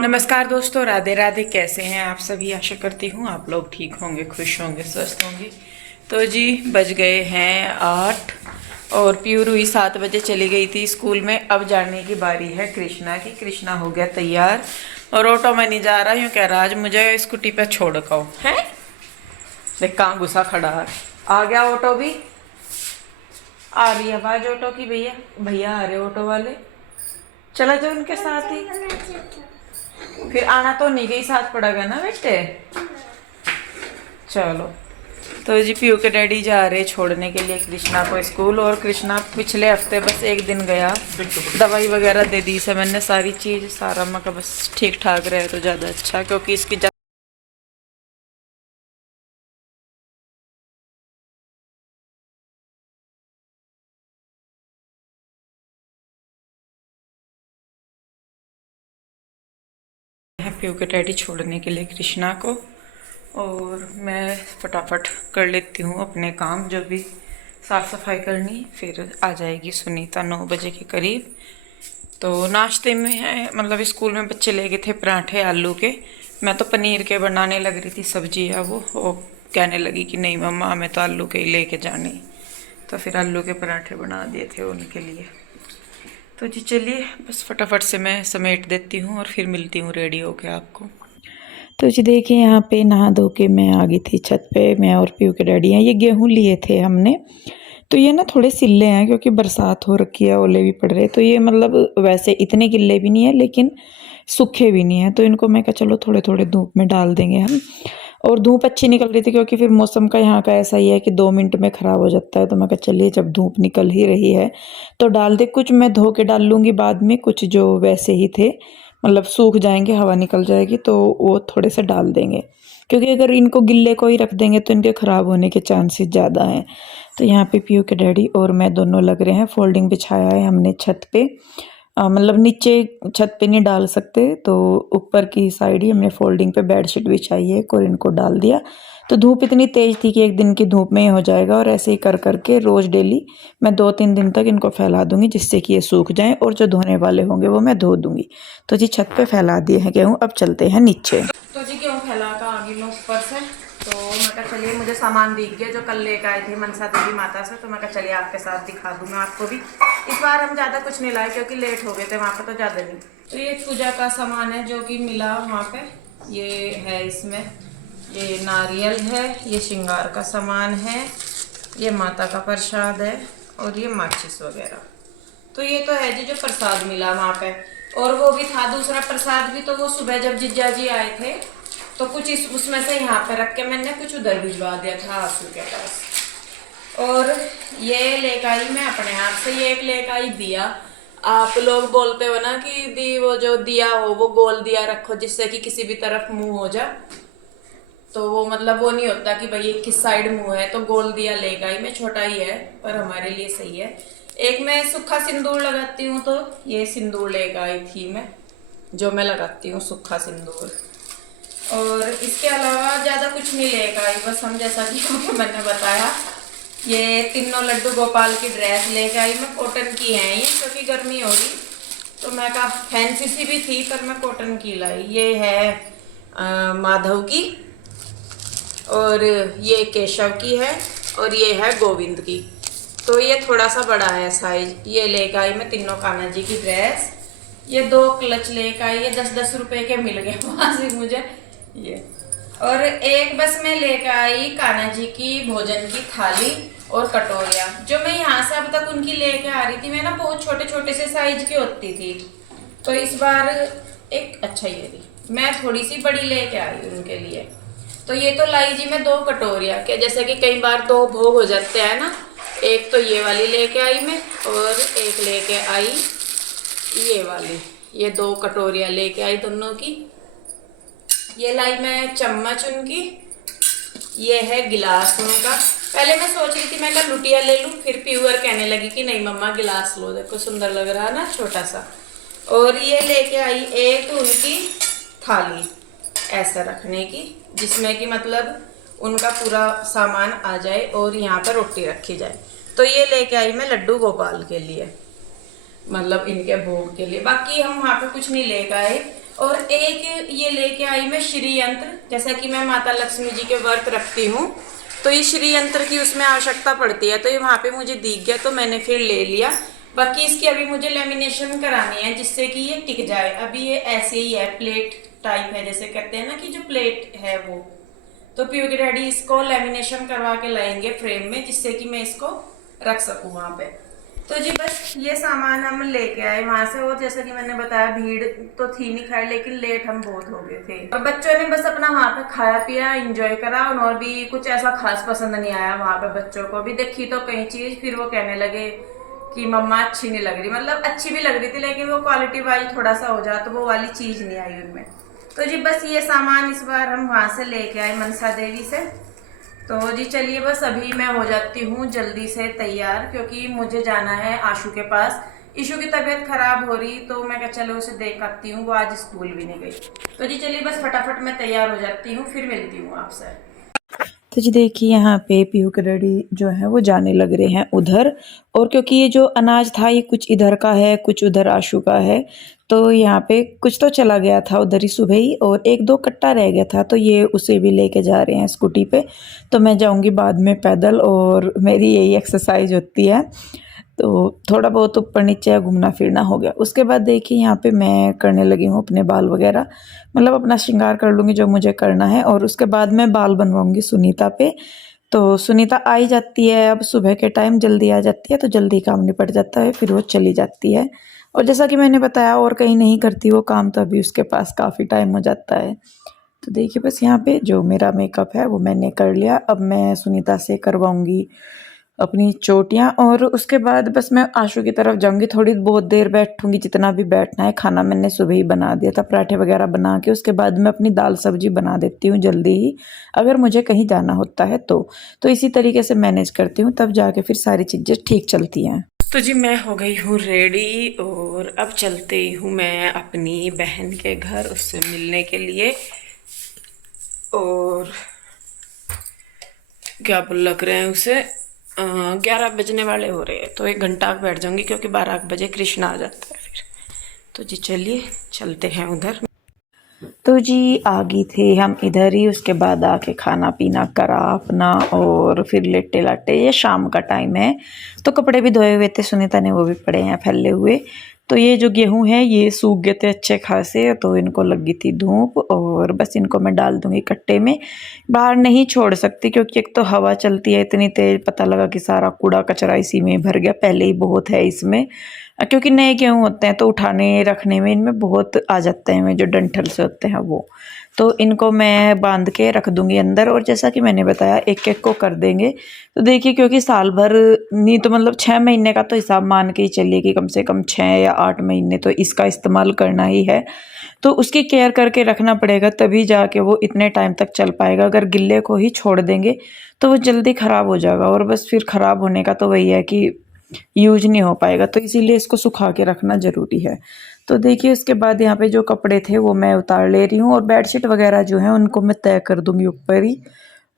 नमस्कार दोस्तों, राधे राधे। कैसे हैं आप सभी? आशा करती हूँ आप लोग ठीक होंगे, खुश होंगे, स्वस्थ होंगे। तो जी बज गए हैं 8 और प्यूर हुई 7 बजे चली गई थी स्कूल में। अब जाने की बारी है कृष्णा की। कृष्णा हो गया तैयार और ऑटो में नहीं जा रहा। यूँ कह रहा आज मुझे स्कूटी पे छोड़ को है। देख कहाँ गुस्सा खड़ा है। आ गया ऑटो भी। आ रही आवाज ऑटो की। भैया भैया आ रहे ऑटो वाले। चला जाओ उनके साथ ही। फिर आना तो नहीं गई साथ पड़ेगा ना बेटे। चलो तो जी पीयू के डैडी जा रहे छोड़ने के लिए कृष्णा को स्कूल। और कृष्णा पिछले हफ्ते बस एक दिन गया, दवाई वगैरह दे दी से मैंने सारी चीज़ सारा। मैं का बस ठीक ठाक रहे तो ज़्यादा अच्छा, क्योंकि इसकी पीयू के डैडी छोड़ने के लिए कृष्णा को। और मैं फटाफट कर लेती हूँ अपने काम, जो भी साफ़ सफाई करनी। फिर आ जाएगी सुनीता 9 बजे के करीब। तो नाश्ते में है, मतलब स्कूल में बच्चे ले गए थे पराठे आलू के। मैं तो पनीर के बनाने लग रही थी सब्जी। या वो कहने लगी कि नहीं मम्मा हमें तो आलू के ही लेके जाने। तो फिर आलू के पराठे बना दिए थे उनके लिए। तो जी चलिए बस फटाफट से मैं समेट देती हूँ और फिर मिलती हूँ रेडी होके आपको। तो जी देखिए यहाँ पे नहा धो के मैं आ गई थी छत पे। मैं और पीयू के डैडी हैं। ये गेहूँ लिए थे हमने। तो ये ना थोड़े सिल्ले हैं क्योंकि बरसात हो रखी है, ओले भी पड़ रहे। तो ये मतलब वैसे इतने गिल्ले भी नहीं है लेकिन सूखे भी नहीं है। तो इनको मैं कहा चलो थोड़े थोड़े धूप में डाल देंगे हम। और धूप अच्छी निकल रही थी क्योंकि फिर मौसम का यहाँ का ऐसा ही है कि 2 मिनट में ख़राब हो जाता है। तो मैं कहा चलिए जब धूप निकल ही रही है तो डाल दे। कुछ मैं धो के डाल लूँगी बाद में, कुछ जो वैसे ही थे मतलब सूख जाएंगे, हवा निकल जाएगी तो वो थोड़े से डाल देंगे। क्योंकि अगर इनको गिल्ले को ही रख देंगे तो इनके ख़राब होने के चांसेस ज़्यादा हैं। तो यहाँ पे पीयू के डैडी और मैं दोनों लग रहे हैं। फोल्डिंग बिछाया है हमने छत पे। मतलब नीचे छत पे नहीं डाल सकते तो ऊपर की साइड ही हमने फोल्डिंग पे बेडशीट बिछाई है और इनको डाल दिया। तो धूप इतनी तेज़ थी कि एक दिन की धूप में ही हो जाएगा। और ऐसे ही कर करके रोज़ डेली मैं 2-3 दिन तक इनको फैला दूंगी जिससे कि ये सूख जाएं। और जो धोने वाले होंगे वो मैं धो दूंगी। तो जी छत पे फैला दिए हैं गेहूँ। अब चलते हैं नीचे। तो जी गेहूँ फैला कर आ गई मैं ऊपर से। तो मैं कहा चलिए मुझे सामान दिख गया जो कल लेकर आए थे मनसा देवी माता से। तो मैं कहा चलिए आपके साथ दिखा दूँ मैं आपको भी। इस बार हम ज़्यादा कुछ नहीं लाए क्योंकि लेट हो गए थे वहाँ पे, तो ज़्यादा नहीं। तो ये पूजा का सामान है जो कि मिला वहाँ पे। ये है, इसमें ये नारियल है, ये श्रृंगार का सामान है, ये माता का प्रसाद है और ये माचिस वगैरह। तो ये तो है जी जो प्रसाद मिला वहाँ पे। और वो भी था दूसरा प्रसाद भी, तो वो सुबह जब जीजा जी आए थे तो कुछ इस उसमें से यहाँ पे रख के मैंने कुछ उधर भिजवा दिया था आंसू के पास। और ये लेकर आई मैं अपने हाथ से। ये एक लेकर आई दिया। आप लोग बोलते हो ना कि दी वो जो दिया हो वो गोल दिया रखो जिससे कि किसी भी तरफ मुंह हो जाए। तो वो मतलब वो नहीं होता कि भाई किस साइड मुंह है। तो गोल दिया लेकर आई मैं। छोटा ही है पर हमारे लिए सही है। एक मैं सूखा सिंदूर लगाती हूँ तो ये सिंदूर लेकर आई थी मैं, जो मैं लगाती हूँ सूखा सिंदूर। और इसके अलावा ज़्यादा कुछ नहीं लेकर आई। बस हम जैसा कि आपको मैंने बताया ये तीनों लड्डू गोपाल की ड्रेस लेकर आई मैं। कॉटन की है ये क्योंकि गर्मी हो रही। तो मैं कहा फैंसी सी भी थी पर मैं कॉटन की लाई। ये है माधव की और ये केशव की है और ये है गोविंद की। तो ये थोड़ा सा बड़ा है साइज। ये लेकर आई मैं तीनों कान्हा जी की ड्रेस। ये 2 क्लच लेकर आई। ये 10-10 रुपए के मिल गए वहां से मुझे ये। और एक बस मैं लेकर आई कान्हा जी की भोजन की थाली और कटोरिया, जो मैं यहाँ से अब तक उनकी लेके आ रही थी। मैं ना बहुत छोटे छोटे से साइज की होती थी। तो इस बार एक अच्छा ये रही मैं थोड़ी सी बड़ी लेके आई उनके लिए। तो ये तो लाई जी मैं 2 कटोरिया के, जैसे कि कई बार 2 भोग हो जाते हैं ना। एक तो ये वाली लेके आई मैं और एक लेके आई ये वाली। ये 2 कटोरिया लेके आई दोनों की। ये लाई मैं चम्मच उनकी। ये है गिलास उनका। पहले मैं सोच रही थी मैं कहा लुटिया ले लूं, फिर प्यूअर कहने लगी कि नहीं मम्मा गिलास लो, देखो सुंदर लग रहा है ना छोटा सा। और ये लेके आई एक उनकी थाली ऐसा रखने की, जिसमें कि मतलब उनका पूरा सामान आ जाए और यहाँ पर रोटी रखी जाए। तो ये लेके आई मैं लड्डू गोपाल के लिए, मतलब इनके भोग के लिए। बाकी हम वहाँ पे कुछ नहीं लेकर आए। और एक ये लेके आई मैं श्री यंत्र, जैसा कि मैं माता लक्ष्मी जी के व्रत रखती हूँ तो ये श्री यंत्र की उसमें आवश्यकता पड़ती है, तो ये वहाँ पे मुझे दिख गया तो मैंने फिर ले लिया। बाकी इसकी अभी मुझे लेमिनेशन करानी है जिससे कि ये टिक जाए। अभी ये ऐसे ही है, प्लेट टाइप है, जैसे कहते हैं ना कि जो प्लेट है वो। तो पीयू के डैडी इसको लेमिनेशन करवा के लाएंगे फ्रेम में, जिससे कि मैं इसको रख सकूँ वहाँ पे। तो जी बस ये सामान हम लेके आए वहां से। और जैसा कि मैंने बताया भीड़ तो थी नहीं खैर, लेकिन लेट हम बहुत हो गए थे और बच्चों ने बस अपना वहां पे खाया पिया एंजॉय करा। और भी कुछ ऐसा खास पसंद नहीं आया वहां पे बच्चों को। भी देखी तो कई चीज, फिर वो कहने लगे कि मम्मा अच्छी नहीं लग रही। मतलब अच्छी भी लग रही थी लेकिन वो क्वालिटी वाइज थोड़ा सा हो जाए तो वो वाली चीज नहीं आई उनमें। तो जी बस ये सामान इस बार हम वहां से लेके आए मनसा देवी से। तो जी चलिए बस अभी मैं हो जाती हूँ जल्दी से तैयार, क्योंकि मुझे जाना है आशु के पास। ईशु की तबीयत खराब हो रही तो मैं क्या चलो उसे देख आती हूँ, वो आज स्कूल भी नहीं गई। तो जी चलिए बस फटाफट मैं तैयार हो जाती हूँ, फिर मिलती हूँ आपसे। तो जी देखिए यहाँ पे पीहू के डैडी जो है वो जाने लग रहे हैं उधर। और क्योंकि ये जो अनाज था ये कुछ इधर का है कुछ उधर आशु का है, तो यहाँ पे कुछ तो चला गया था उधर ही सुबह ही, और एक दो कट्टा रह गया था तो ये उसे भी लेके जा रहे हैं स्कूटी पे। तो मैं जाऊँगी बाद में पैदल, और मेरी यही एक्सरसाइज होती है। तो थोड़ा बहुत ऊपर नीचे घूमना फिरना हो गया। उसके बाद देखिए यहाँ पे मैं करने लगी हूँ अपने बाल वगैरह, मतलब अपना श्रृंगार कर लूँगी जो मुझे करना है। और उसके बाद मैं बाल बनवाऊँगी सुनीता पे। तो सुनीता आ ही जाती है, अब सुबह के टाइम जल्दी आ जाती है तो जल्दी काम निपट जाता है, फिर वो चली जाती है। और जैसा कि मैंने बताया और कहीं नहीं करती वो काम, तो अभी उसके पास काफ़ी टाइम हो जाता है। तो देखिए बस यहाँ पे जो मेरा मेकअप है वो मैंने कर लिया। अब मैं सुनीता से करवाऊँगी अपनी चोटियाँ, और उसके बाद बस मैं आशु की तरफ जाऊँगी। थोड़ी बहुत देर बैठूँगी, जितना भी बैठना है। खाना मैंने सुबह ही बना दिया था, पराठे वगैरह बना के उसके बाद मैं अपनी दाल सब्जी बना देती हूँ जल्दी ही, अगर मुझे कहीं जाना होता है तो इसी तरीके से मैनेज करती हूँ, तब जाके फिर सारी चीज़ें ठीक चलती हैं। तो जी मैं हो गई हूँ रेडी, और अब चलती हूँ मैं अपनी बहन के घर उससे मिलने के लिए। और क्या लग रहे हैं उसे 11 बजने वाले हो रहे हैं, तो 1 घंटा बैठ जाऊंगी क्योंकि 12 बजे कृष्णा आ जाता है फिर। तो जी चलिए चलते हैं उधर। तो जी आ गई थे हम इधर ही, उसके बाद आके खाना पीना करा अपना, और फिर लेटे लाटे। ये शाम का टाइम है तो कपड़े भी धोए हुए थे सुनीता ने, वो भी पड़े हैं फैले हुए। तो ये जो गेहूं है ये सूख गए थे अच्छे खासे, तो इनको लगी थी धूप, और बस इनको मैं डाल दूंगी कट्टे में। बाहर नहीं छोड़ सकती क्योंकि एक तो हवा चलती है इतनी तेज, पता लगा कि सारा कूड़ा कचरा इसी में भर गया, पहले ही बहुत है इसमें। क्योंकि नए गेहूँ होते हैं तो उठाने रखने में इनमें बहुत आ जाते हैं, जो डंठल से होते हैं वो। तो इनको मैं बांध के रख दूंगी अंदर, और जैसा कि मैंने बताया एक एक को कर देंगे। तो देखिए क्योंकि साल भर नहीं तो मतलब 6 महीने का तो हिसाब मान के ही चलिए कि कम से कम 6 या 8 महीने तो इसका इस्तेमाल करना ही है। तो उसकी केयर करके रखना पड़ेगा, तभी जाके वो इतने टाइम तक चल पाएगा। अगर गिल्ले को ही छोड़ देंगे तो वो जल्दी ख़राब हो जाएगा, और बस फिर ख़राब होने का तो वही है कि यूज नहीं हो पाएगा। तो इसीलिए इसको सुखा के रखना ज़रूरी है। तो देखिए उसके बाद यहाँ पे जो कपड़े थे वो मैं उतार ले रही हूँ, और बेडशीट वगैरह जो है उनको मैं तय कर दूँगी ऊपर ही।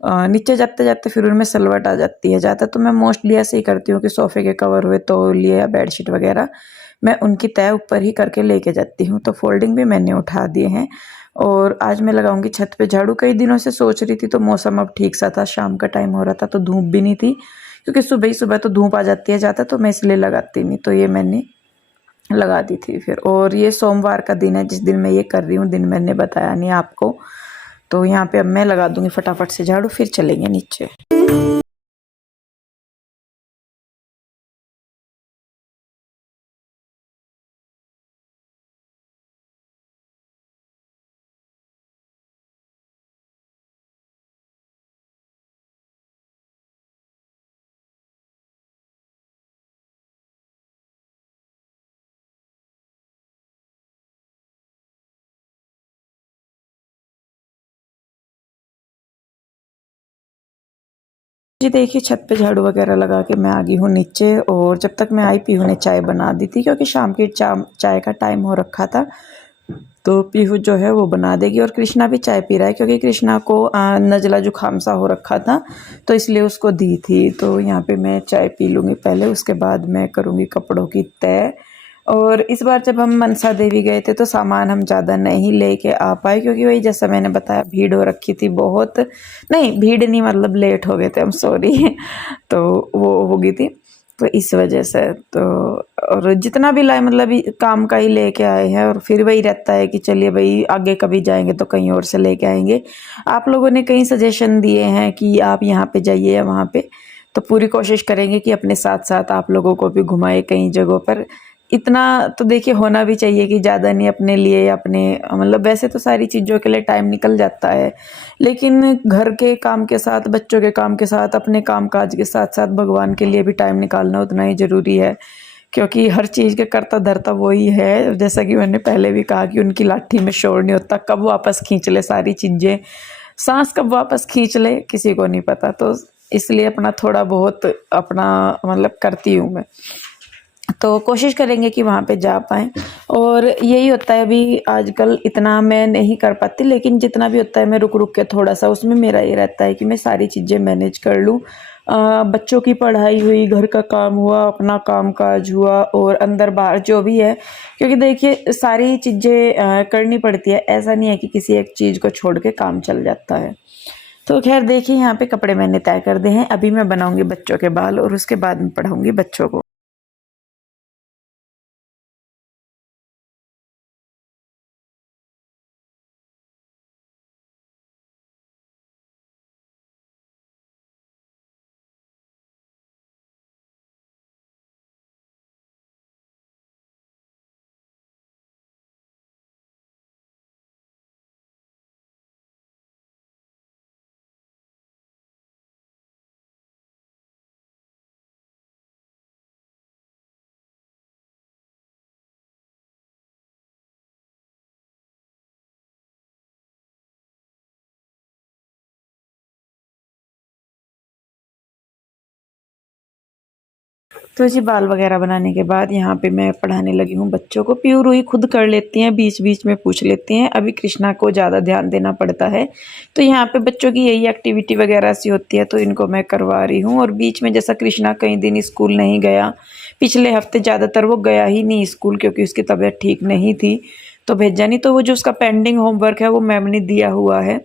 नीचे जाते जाते फिर उनमें सलवट आ जाती है ज़्यादा, तो मैं मोस्टली ऐसे ही करती हूँ कि सोफ़े के कवर हुए तौलिए या बेडशीट वगैरह मैं उनकी तय ऊपर ही करके लेके जाती हूँ। तो फोल्डिंग भी मैंने उठा दिए हैं, और आज मैं लगाऊंगी छत पे झाड़ू। कई दिनों से सोच रही थी, तो मौसम अब ठीक सा था, शाम का टाइम हो रहा था तो धूप भी नहीं थी, क्योंकि सुबह ही सुबह तो धूप आ जाती है ज़्यादा, तो मैं इसलिए लगाती नहीं। तो ये मैंने लगा दी थी फिर। और ये सोमवार का दिन है जिस दिन मैं ये कर रही हूँ, दिन मैंने बताया नहीं आपको। तो यहाँ पे अब मैं लगा दूंगी फटाफट से झाड़ू, फिर चलेंगे नीचे। जी देखिए छत पे झाड़ू वगैरह लगा के मैं आ गई हूँ नीचे, और जब तक मैं आई पीहू ने चाय बना दी थी, क्योंकि शाम की चाय का टाइम हो रखा था। तो पीहू जो है वो बना देगी, और कृष्णा भी चाय पी रहा है क्योंकि कृष्णा को नज़ला जुकाम सा हो रखा था, तो इसलिए उसको दी थी। तो यहाँ पे मैं चाय पी लूँगी पहले, उसके बाद मैं करूँगी कपड़ों की तय। और इस बार जब हम मनसा देवी गए थे तो सामान हम ज़्यादा नहीं लेके आ पाए, क्योंकि वही जैसा मैंने बताया भीड़ हो रखी थी बहुत। नहीं भीड़ नहीं, मतलब लेट हो गए थे हम, सॉरी तो वो हो गई थी, तो इस वजह से तो। और जितना भी लाए मतलब काम का ही लेके आए हैं, और फिर वही रहता है कि चलिए भाई आगे कभी जाएंगे तो कहीं और से लेके आएंगे। आप लोगों ने कई सजेशन दिए हैं कि आप यहाँ पे जाइए या वहाँ पे, तो पूरी कोशिश करेंगे कि अपने साथ साथ आप लोगों को भी घुमाए कई जगहों पर। इतना तो देखिए होना भी चाहिए कि ज़्यादा नहीं अपने लिए या अपने, मतलब वैसे तो सारी चीज़ों के लिए टाइम निकल जाता है, लेकिन घर के काम के साथ, बच्चों के काम के साथ, अपने काम काज के साथ साथ भगवान के लिए भी टाइम निकालना उतना ही ज़रूरी है। क्योंकि हर चीज़ के करता धरता वही है, जैसा कि मैंने पहले भी कहा कि उनकी लाठी में शोर नहीं होता, कब वापस खींच ले सारी चीज़ें, सांस कब वापस खींच ले किसी को नहीं पता। तो इसलिए अपना थोड़ा बहुत अपना मतलब करती हूँ मैं, तो कोशिश करेंगे कि वहाँ पे जा पाएँ। और यही होता है, अभी आजकल इतना मैं नहीं कर पाती, लेकिन जितना भी होता है मैं रुक रुक के थोड़ा सा, उसमें मेरा ये रहता है कि मैं सारी चीज़ें मैनेज कर लूँ। बच्चों की पढ़ाई हुई, घर का काम हुआ, अपना काम काज हुआ, और अंदर बाहर जो भी है, क्योंकि देखिए सारी चीज़ें करनी पड़ती है, ऐसा नहीं है कि किसी एक चीज़ को छोड़ के काम चल जाता है। तो खैर देखिए यहाँ पे कपड़े मैंने तय कर दिए हैं, अभी मैं बनाऊँगी बच्चों के बाल और उसके बाद में पढ़ाऊँगी बच्चों को। तो जी बाल वगैरह बनाने के बाद यहाँ पे मैं पढ़ाने लगी हूँ बच्चों को। प्योर हुई खुद कर लेती हैं, बीच बीच में पूछ लेती हैं, अभी कृष्णा को ज़्यादा ध्यान देना पड़ता है, तो यहाँ पे बच्चों की यही एक्टिविटी वगैरह सी होती है, तो इनको मैं करवा रही हूँ। और बीच में जैसा कृष्णा कई दिन स्कूल नहीं गया, पिछले हफ्ते ज़्यादातर वो गया ही नहीं स्कूल, क्योंकि उसकी तबीयत ठीक नहीं थी तो भेजा नहीं। तो वो जो उसका पेंडिंग होमवर्क है वो मैम ने दिया हुआ है,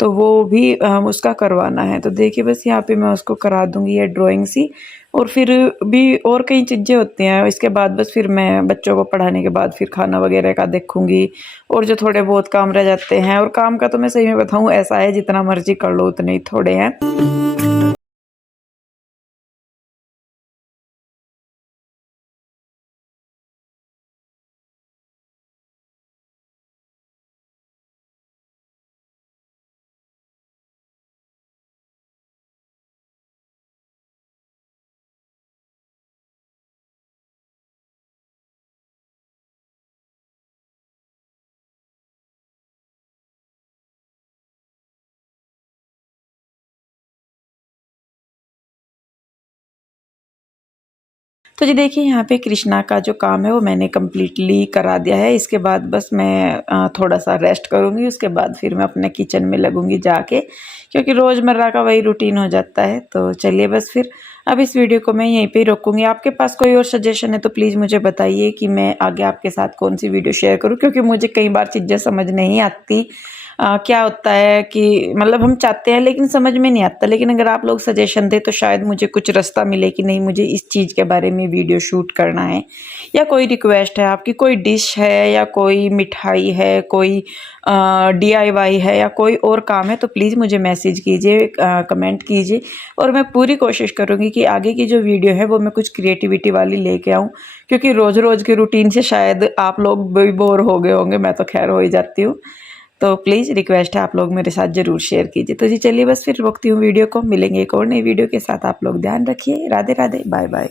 तो वो भी उसका करवाना है। तो देखिए बस यहाँ पे मैं उसको करा दूँगी ये ड्राइंग सी, और फिर भी और कई चीज़ें होती हैं। इसके बाद बस फिर मैं बच्चों को पढ़ाने के बाद फिर खाना वगैरह का देखूँगी, और जो थोड़े बहुत काम रह जाते हैं, और काम का तो मैं सही में बताऊँ ऐसा है जितना मर्जी कर लो उतने ही थोड़े हैं। तो जी देखिए यहाँ पे कृष्णा का जो काम है वो मैंने कम्प्लीटली करा दिया है। इसके बाद बस मैं थोड़ा सा रेस्ट करूँगी, उसके बाद फिर मैं अपने किचन में लगूँगी जाके, क्योंकि रोज़मर्रा का वही रूटीन हो जाता है। तो चलिए बस फिर अब इस वीडियो को मैं यहीं पे ही रोकूँगी। आपके पास कोई और सजेशन है तो प्लीज़ मुझे बताइए कि मैं आगे आपके साथ कौन सी वीडियो शेयर करूँ, क्योंकि मुझे कई बार चीज़ें समझ नहीं आती। क्या होता है कि मतलब हम चाहते हैं लेकिन समझ में नहीं आता, लेकिन अगर आप लोग सजेशन दें तो शायद मुझे कुछ रास्ता मिले कि नहीं मुझे इस चीज़ के बारे में वीडियो शूट करना है, या कोई रिक्वेस्ट है आपकी, कोई डिश है या कोई मिठाई है, कोई DIY है या कोई और काम है, तो प्लीज़ मुझे मैसेज कीजिए, कमेंट कीजिए, और मैं पूरी कोशिश करूँगी कि आगे की जो वीडियो है वो मैं कुछ क्रिएटिविटी वाली लेके आऊँ, क्योंकि रोज़ रोज़ के रूटीन से शायद आप लोग भी बोर हो गए होंगे, मैं तो खैर हो ही जाती हूँ। तो प्लीज़ रिक्वेस्ट है आप लोग मेरे साथ ज़रूर शेयर कीजिए। तो जी चलिए बस फिर रोकती हूँ वीडियो को, मिलेंगे एक और नई वीडियो के साथ। आप लोग ध्यान रखिए, राधे राधे, बाय बाय।